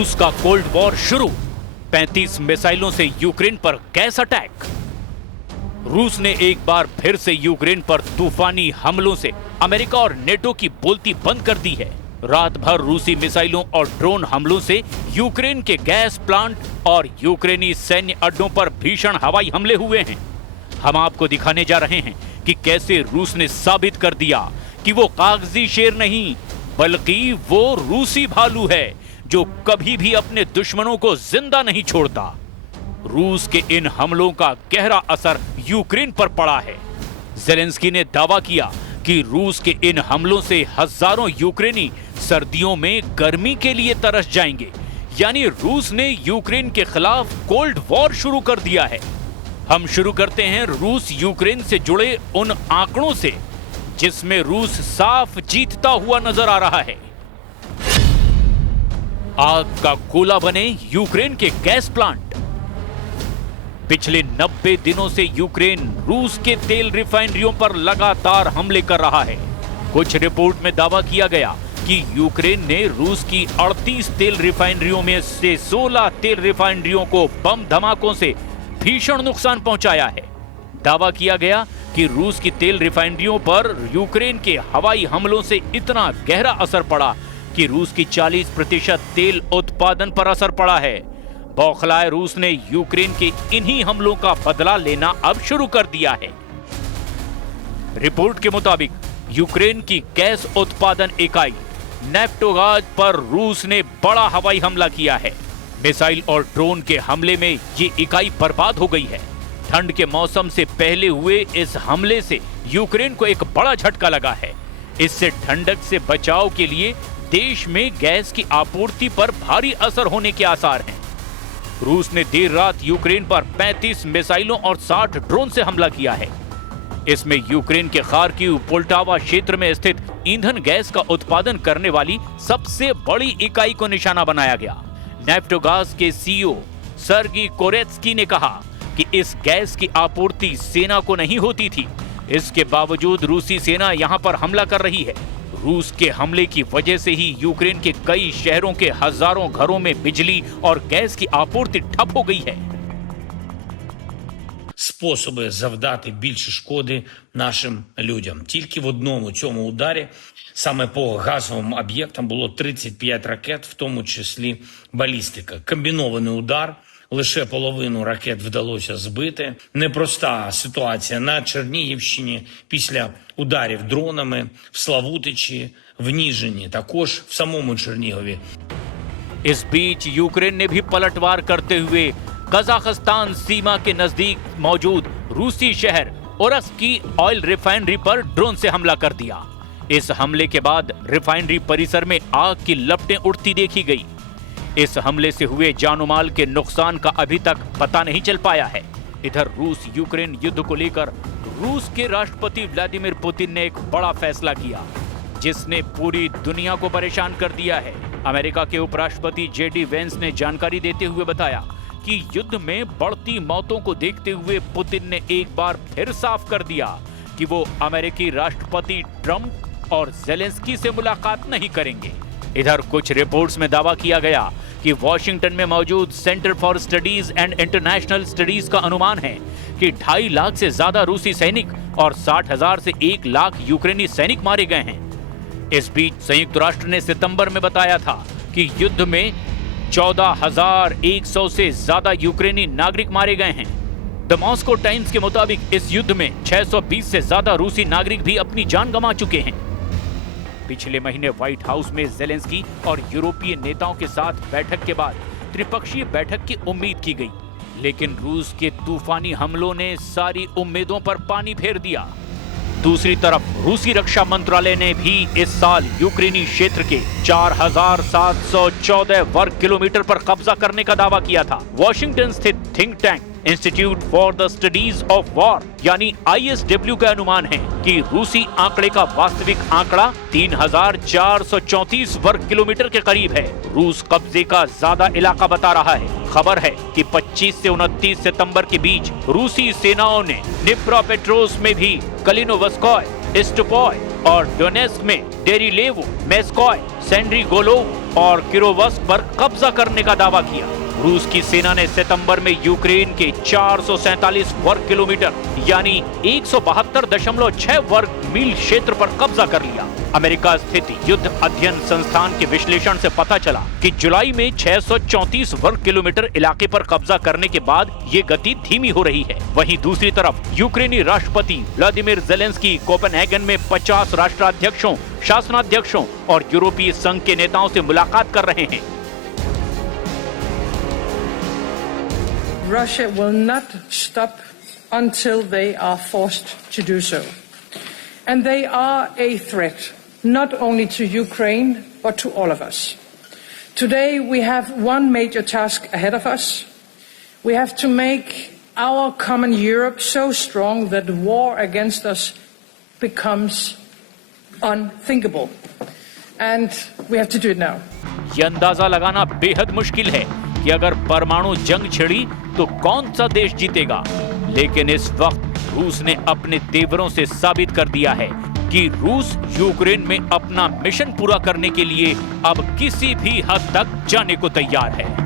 रूस का cold war शुरू, 35 मिसाइलों से यूक्रेन पर गैस अटैक। रूस ने एक बार फिर से यूक्रेन पर तूफानी हमलों से अमेरिका और नेटो की बोलती बंद कर दी है। रात भर रूसी मिसाइलों और ड्रोन हमलों से यूक्रेन के गैस प्लांट और यूक्रेनी सैन्य अड्डों पर भीषण हवाई हमले हुए हैं। हम आपको दिखाने जा रहे हैं कि कैसे रूस ने साबित कर दिया कि वो कागजी शेर नहीं बल्कि वो रूसी भालू है जो कभी भी अपने दुश्मनों को जिंदा नहीं छोड़ता। रूस के इन हमलों का गहरा असर यूक्रेन पर पड़ा है। ज़ेलेंस्की ने दावा किया कि रूस के इन हमलों से हजारों यूक्रेनी सर्दियों में गर्मी के लिए तरस जाएंगे। यानी रूस ने यूक्रेन के खिलाफ कोल्ड वॉर शुरू कर दिया है। हम शुरू करते हैं रूस यूक्रेन से जुड़े उन आंकड़ों से जिसमें रूस साफ जीतता हुआ नजर आ रहा है। आग का गोला बने यूक्रेन के गैस प्लांट। पिछले 90 दिनों से यूक्रेन रूस के तेल रिफाइनरियों पर लगातार हमले कर रहा है। कुछ रिपोर्ट में दावा किया गया कि यूक्रेन ने रूस की 38 तेल रिफाइनरियों में से 16 तेल रिफाइनरियों को बम धमाकों से भीषण नुकसान पहुंचाया है। दावा किया गया कि रूस की तेल रिफाइनरियों पर यूक्रेन के हवाई हमलों से इतना गहरा असर पड़ा कि रूस की 40% तेल उत्पादन पर असर पड़ा है। बौखलाए रूस ने यूक्रेन के इन्हीं हमलों का बदला लेना अब शुरू कर दिया है। रिपोर्ट के मुताबिक यूक्रेन की गैस उत्पादन इकाई नेफ्टोगाज पर रूस ने बड़ा हवाई हमला किया है। मिसाइल और ड्रोन के हमले में ये इकाई बर्बाद हो गई है। ठंड के मौसम से पहले हुए इस हमले से यूक्रेन को एक बड़ा झटका लगा है। इससे ठंडक से बचाव के लिए देश में गैस की आपूर्ति पर भारी असर होने के आसार हैं। रूस ने देर रात यूक्रेन पर 35 मिसाइलों और 60 ड्रोन से हमला किया है। इसमें यूक्रेन के खार्किव पोल्टावा क्षेत्र में स्थित ईंधन गैस का उत्पादन करने वाली सबसे बड़ी इकाई को निशाना बनाया गया। नेफ्टोगाज के सीईओ सर्गी कोरेत्स्की ने कहा कि इस गैस की आपूर्ति सेना को नहीं होती थी। इसके बावजूद रूसी सेना यहां पर हमला कर रही है। रूस के हमले की वजह से ही यूक्रेन के कई शहरों के हजारों घरों में बिजली और गैस की आपूर्ति ठप हो गई है। Способи завдати більше шкоди нашим людям. Тільки в одному цьому ударі, саме по газовим об'єктам, було 35 ракет, в тому числі балістика. Комбінований удар. Лише половину ракет вдалося збити. Непроста ситуація на Чернігівщині після ударів дронами, в Славутичі, в Ніжині, також в самому Чернігові. इस बीच यूक्रेन ने भी पलटवार करते हुए कजाकिस्तान सीमा के नजदीक मौजूद रूसी शहर ओरस्क की ऑयल रिफाइनरी पर ड्रोन से हमला कर दिया। इस हमले के बाद रिफाइनरी परिसर में आग की लपटें उठती देखी गई। इस हमले से हुए जानोमाल के नुकसान का अभी तक पता नहीं चल पाया है। इधर रूस यूक्रेन युद्ध को लेकर रूस के राष्ट्रपति व्लादिमीर पुतिन ने एक बड़ा फैसला किया जिसने पूरी दुनिया को परेशान कर दिया है। अमेरिका के उपराष्ट्रपति जेडी वेंस ने जानकारी देते हुए बताया कि युद्ध में बढ़ती मौतों को देखते हुए पुतिन ने एक बार फिर साफ कर दिया कि वो अमेरिकी राष्ट्रपति ट्रंप और ज़ेलेंस्की से मुलाकात नहीं करेंगे। इधर कुछ रिपोर्ट्स में दावा किया गया कि वॉशिंगटन में मौजूद centre for studies and international studies का अनुमान है कि 2.5 लाख से ज्यादा रूसी सैनिक और 60,000 से 1 लाख यूक्रेनी सैनिक मारे गए हैं। इस बीच संयुक्त राष्ट्र ने सितंबर में बताया था कि युद्ध में 14,100 से ज्यादा यूक्रेनी नागरिक मारे गए हैं। द मॉस्को टाइम्स के मुताबिक इस युद्ध में 620 से ज्यादा रूसी नागरिक भी अपनी जान गंवा चुके हैं। पिछले महीने व्हाइट हाउस में ज़ेलेंस्की और यूरोपीय नेताओं के साथ बैठक के बाद त्रिपक्षीय बैठक की उम्मीद की गई, लेकिन रूस के तूफानी हमलों ने सारी उम्मीदों पर पानी फेर दिया। दूसरी तरफ रूसी रक्षा मंत्रालय ने भी इस साल यूक्रेनी क्षेत्र के 4,714 वर्ग किलोमीटर पर कब्जा करने का दावा किया था। वॉशिंगटन स्थित think tank institute for the studies of war यानी ISW का अनुमान है कि रूसी आंकड़े का वास्तविक आंकड़ा 3,434 वर्ग किलोमीटर के करीब है। रूस कब्जे का ज्यादा इलाका बता रहा है। खबर है कि 25 से 29 सितंबर के बीच रूसी सेनाओं ने निप्रोपेट्रोव्स्क में भी कलिनोवस्कोय, स्टुपोय और डोनेस्क में डेरिलेवो, मेस्कोय, सेंड्रीगोलोव और किरोवस्क पर कब्जा करने का दावा किया। रूस की सेना ने सितंबर में यूक्रेन के 447 वर्ग किलोमीटर यानी 172.6 वर्ग मील क्षेत्र पर कब्जा कर लिया। अमेरिका स्थित युद्ध अध्ययन संस्थान के विश्लेषण से पता चला कि जुलाई में 634 वर्ग किलोमीटर इलाके पर कब्जा करने के बाद ये गति धीमी हो रही है। वहीं दूसरी तरफ यूक्रेनी राष्ट्रपति व्लादिमीर ज़ेलेंस्की कोपेनहेगन में 50 राष्ट्राध्यक्षों, शासनाध्यक्षों और यूरोपीय संघ के नेताओं से मुलाकात कर रहे हैं। Russia will not stop until they are forced to do so. And they are a threat, not only to Ukraine, but to all of us. Today we have one major task ahead of us. We have to make our common Europe so strong that war against us becomes unthinkable. And we have to do it now. ये अंदाजा लगाना बेहद मुश्किल है कि अगर परमाणु जंग छिड़ी तो कौन सा देश जीतेगा, लेकिन इस वक्त रूस ने अपने तेवरों से साबित कर दिया है कि रूस यूक्रेन में अपना मिशन पूरा करने के लिए अब किसी भी हद तक जाने को तैयार है।